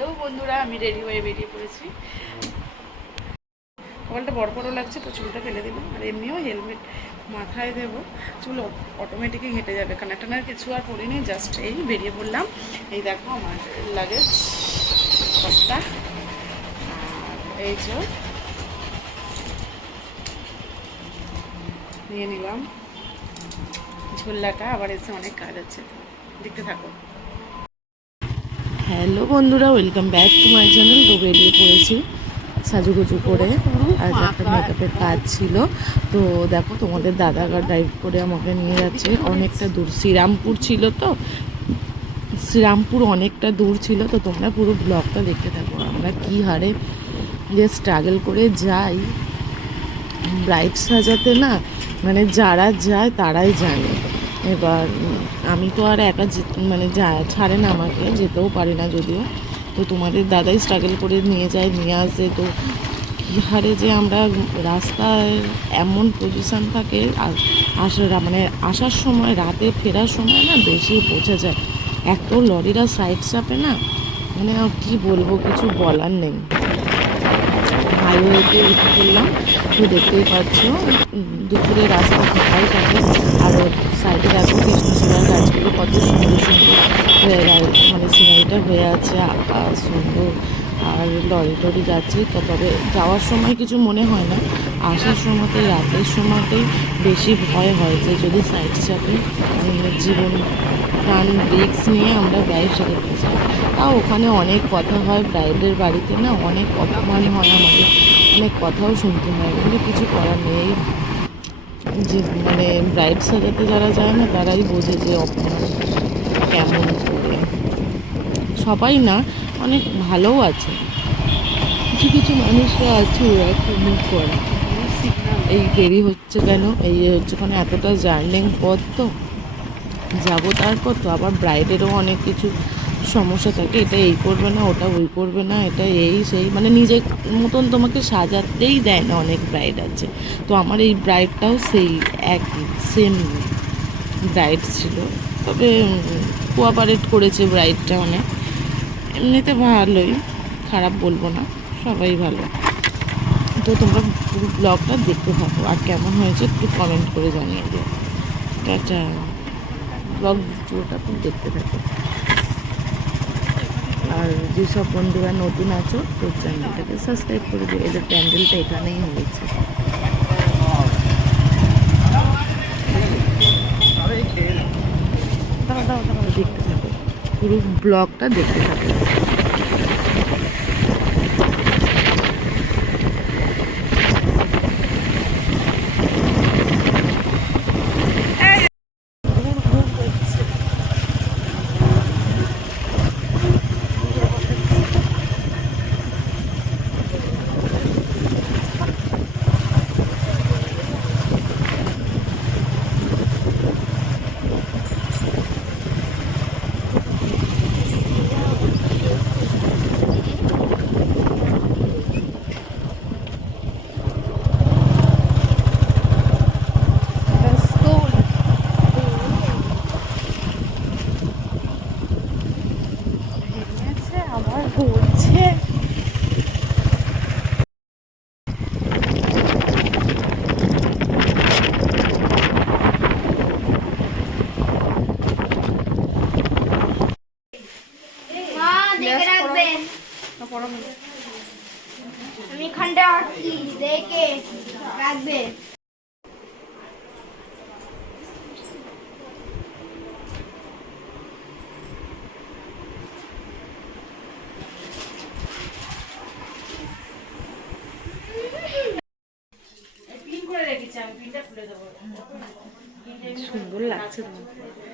Hello বন্ধুরা, আমি ready হয়ে বেরিয়ে পড়েছি। কপালটা বড় বড় লাগছে তো চুলটা ফেলে দিলাম, আর এমনিও হেলমেট মাথায় দেবো, চুল অটোমেটিকই হেঁটে যাবে। কানেক্টানার কিছু আর পরিনি, জাস্ট এই বেরিয়ে পড়লাম। এই দেখো আমার লাগেজ বস্তা, আর এই যে নিয়ে নিলাম ঝোল্লাটা। আবার এসে অনেক কাজ আছে, দেখতে থাকো। হ্যালো বন্ধুরা, welcome back to my channel. তো বেরিয়ে পড়েছি সাজুগুজু করে, আজ একটা মেকআপের কাজ ছিল। তো দেখো তোমাদের দাদা ড্রাইভ করে আমাকে নিয়ে যাচ্ছে অনেকটা দূর। শ্রীরামপুর ছিল, তো শ্রীরামপুর অনেকটা দূর ছিল। তো তোমরা পুরো ব্লগটা দেখতে থাকো। আমরা কী হারে যে স্ট্রাগল করে যাই ব্রাইড সাজাতে, না মানে যারা যায় তারাই জানে। এবার আমি তো আর একা মানে ছাড়ে না, আমাকে যেতেও পারি না যদিও। তো তোমাদের দাদাই স্ট্রাগল করে নিয়ে যায়, নিয়ে আসে। তো কী হারে যে আমরা রাস্তায় এমন পজিশান থাকে, মানে আসার সময়, রাতে ফেরার সময় না বেশি বোঝা যায়। এত লরিরা সাইড চাপে না, মানে কী বলবো, কিছু বলার নেই। হাইওয়েতে উঠে পড়লাম। তো দেখতেই পাচ্ছ দুপুরে রাস্তা ফাঁকাই থাকে। আর সাইডে দেখো কৃষ্ণচূড়ার গাছগুলো কত সুন্দর সুন্দর হয়ে মানে সিনারিটা হয়ে আছে, আকাশ সুন্দর। আর লরি টরি যাচ্ছে, তবে যাওয়ার সময় কিছু মনে হয় না, আসার সময়তেই রাতের সময়তেই বেশি ভয় হয় যে যদি সাইড চাপে জীবন প্রাণ রিস্ক নিয়ে আমরা ব্রাইড সাজাতে যাই। তাও ওখানে অনেক কথা হয়, ব্রাইডের বাড়িতে না অনেক অপমান হয়, আমাদের অনেক কথাও শুনতে হয়, কিন্তু কিছু করার নেই। যে মানে ব্রাইড সাজাতে যারা যায় না তারাই বোঝে যে অপমান কেমন করে। সবাই না, অনেক ভালোও আছে, কিছু কিছু মানুষরা আছে ওরা মুখ করে এই দেরি হচ্ছে কেন, এই হচ্ছে কেন, এতটা জার্নিং পথ তো যাবো, তারপর তো আবার ব্রাইডেরও অনেক কিছু সমস্যা থাকে, এটা এই করবে না, ওটা ওই করবে না, এটা এই সেই, মানে নিজের মতন তোমাকে সাজাতেই দেয় না। অনেক ব্রাইড আছে, তো আমার এই ব্রাইডটাও সেই একই সেম ব্রাইড ছিল, তবে কোঅপারেট করেছে ব্রাইডটা অনেক। এমনিতে ভালোই, খারাপ বলবো না, সবাই ভালো। তো তোমরা পুরো ব্লগটা দেখতে থাকো, আর কেমন হয়েছে একটু কমেন্ট করে জানিয়ে দিও। টাটা। ব্লগ পুরোটা খুব দেখতে থাকো। আর যেসব বন্ধুরা নতুন আছো তো চ্যানেলটাকে সাবস্ক্রাইব করে দিও। এদের প্যান্ডেলটা এখানেই হয়েছে। দেখতে থাকো, পুরো ব্লগটা দেখতে থাকো। আবার ঘুরছে। আমি এখানটা আছি, দেখে রাখবে। সুন্দর লাগছে তোমাকে।